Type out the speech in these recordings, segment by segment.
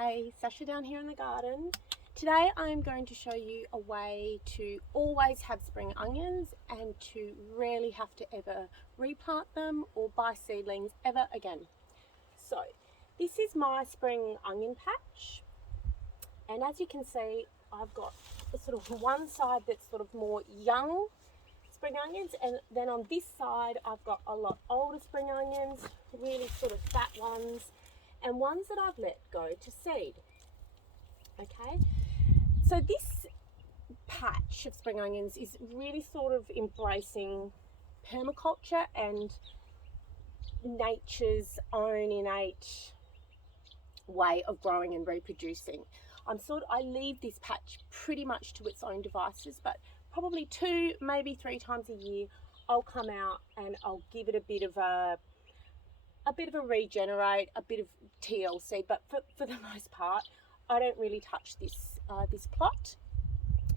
Hey, Sasha down here in the garden. Today I'm going to show you a way to always have spring onions and to rarely have to ever replant them or buy seedlings ever again. So this is my spring onion patch, and as you can see I've got sort of one side that's sort of more young spring onions, and then on this side I've got a lot older spring onions, really sort of fat ones, and ones that I've let go to seed. Okay, so this patch of spring onions is really sort of embracing permaculture and nature's own innate way of growing and reproducing. I leave this patch pretty much to its own devices, but probably 2, maybe 3 times a year I'll come out and I'll give it a bit of a regenerate, a bit of TLC, but for the most part I don't really touch this plot.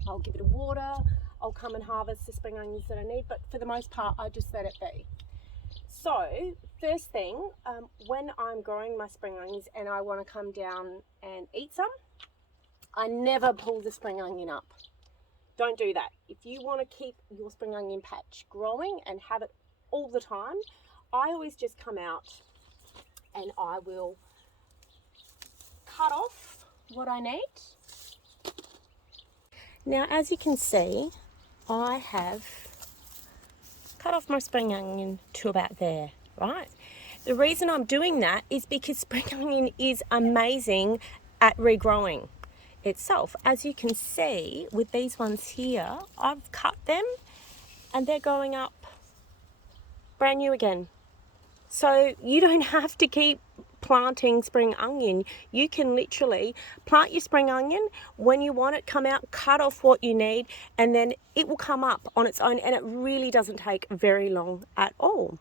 I'll give it a water, I'll come and harvest the spring onions that I need, but for the most part I just let it be. So first thing, when I'm growing my spring onions and I want to come down and eat some, I never pull the spring onion up. Don't do that. If you want to keep your spring onion patch growing and have it all the time, I always just come out and I will cut off what I need. Now, as you can see, I have cut off my spring onion to about there, right? The reason I'm doing that is because spring onion is amazing at regrowing itself. As you can see with these ones here, I've cut them and they're growing up brand new again. So you don't have to keep planting spring onion. You can literally plant your spring onion when you want it, come out, cut off what you need, and then it will come up on its own, and it really doesn't take very long at all.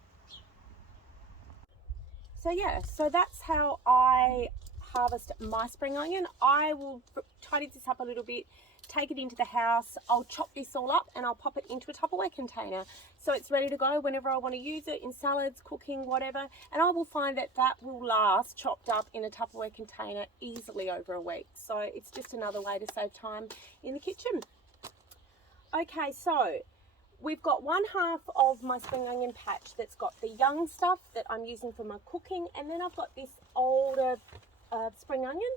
So that's how I harvest my spring onion. I will tidy this up a little bit, take it into the house. I'll chop this all up and I'll pop it into a Tupperware container so it's ready to go whenever I want to use it, in salads, cooking, whatever. And I will find that will last chopped up in a Tupperware container easily over a week. So it's just another way to save time in the kitchen. Okay, so we've got one half of my spring onion patch that's got the young stuff that I'm using for my cooking, and then I've got this older spring onion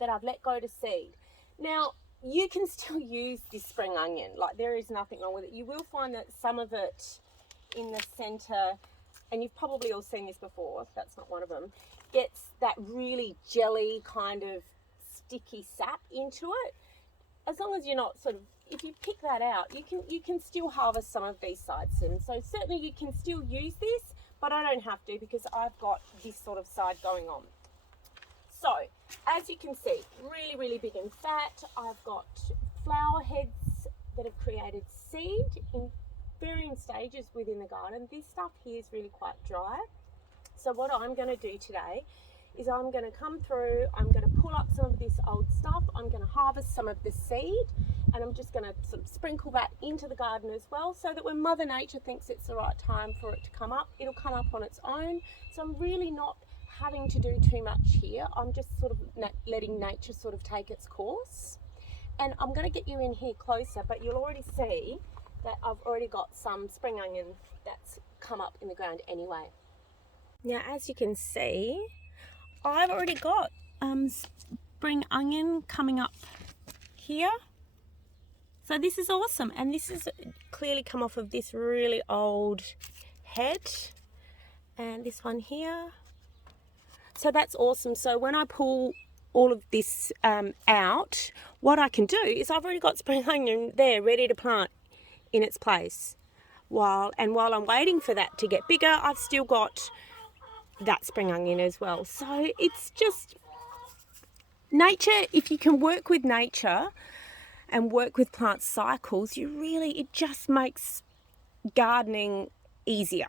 that I've let go to seed. Now, you can still use this spring onion, like there is nothing wrong with it. You will find that some of it in the center, and you've probably all seen this before, that's not one of them, gets that really jelly kind of sticky sap into it. As long as you're not if you pick that out, you can still harvest some of these sides. And so certainly you can still use this, but I don't have to because I've got this sort of side going on. So, as you can see, really, really big and fat. I've got flower heads that have created seed in varying stages within the garden. This stuff here is really quite dry. So what I'm going to do today is I'm going to come through, I'm going to pull up some of this old stuff, I'm going to harvest some of the seed, and I'm just going to sort of sprinkle that into the garden as well, so that when Mother Nature thinks it's the right time for it to come up, it'll come up on its own. So I'm really not having to do too much here. I'm just sort of letting nature sort of take its course. And I'm going to get you in here closer, but you'll already see that I've already got some spring onion that's come up in the ground anyway. Now, as you can see, I've already got spring onion coming up here. So this is awesome, and this is clearly come off of this really old head, and this one here. So that's awesome. So when I pull all of this out, what I can do is I've already got spring onion there ready to plant in its place. While I'm waiting for that to get bigger, I've still got that spring onion as well. So it's just nature. If you can work with nature and work with plant cycles, it just makes gardening easier.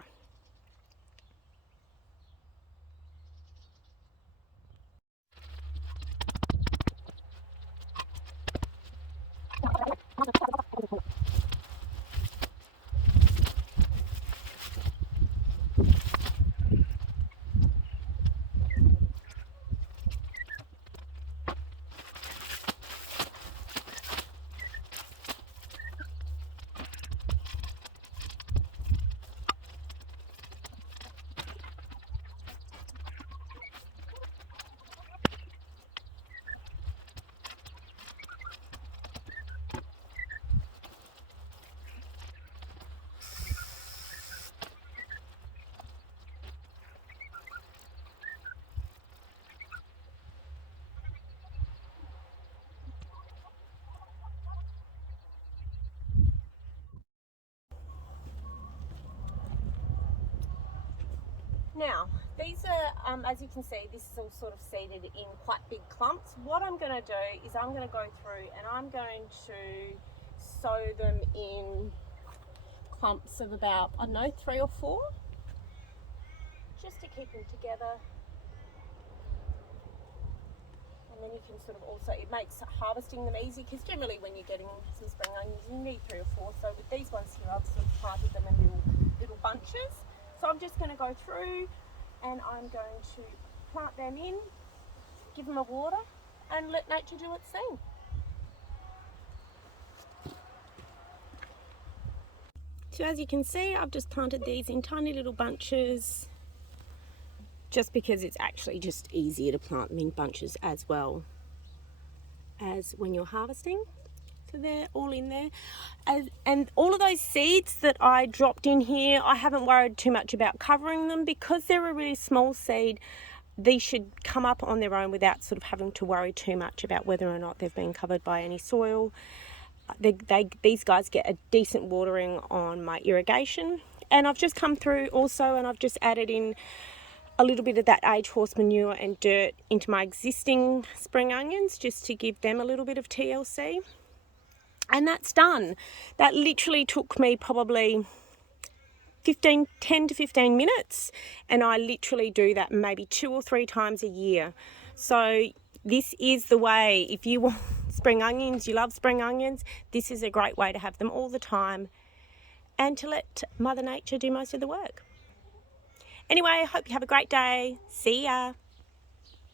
Now, these are, as you can see, this is all sort of seeded in quite big clumps. What I'm going to do is I'm going to go through and I'm going to sow them in clumps of about, I don't know, 3 or 4, just to keep them together. And then you can sort of also, it makes harvesting them easy, because generally when you're getting some spring onions, you need 3 or 4. So with these ones here, I've sort of planted them in little bunches. So I'm just going to go through and I'm going to plant them in, give them a water, and let nature do its thing. So as you can see, I've just planted these in tiny little bunches, just because it's actually just easier to plant them in bunches as well as when you're harvesting. So they're all in there. And all of those seeds that I dropped in here, I haven't worried too much about covering them, because they're a really small seed. These should come up on their own without sort of having to worry too much about whether or not they've been covered by any soil. These guys get a decent watering on my irrigation. And I've just come through also and I've just added in a little bit of that aged horse manure and dirt into my existing spring onions, just to give them a little bit of TLC. And that's done. That literally took me probably 10 to 15 minutes, and I literally do that maybe 2 or 3 times a year. So this is the way. If you want spring onions, you love spring onions, this is a great way to have them all the time and to let Mother Nature do most of the work. Anyway, I hope you have a great day. See ya.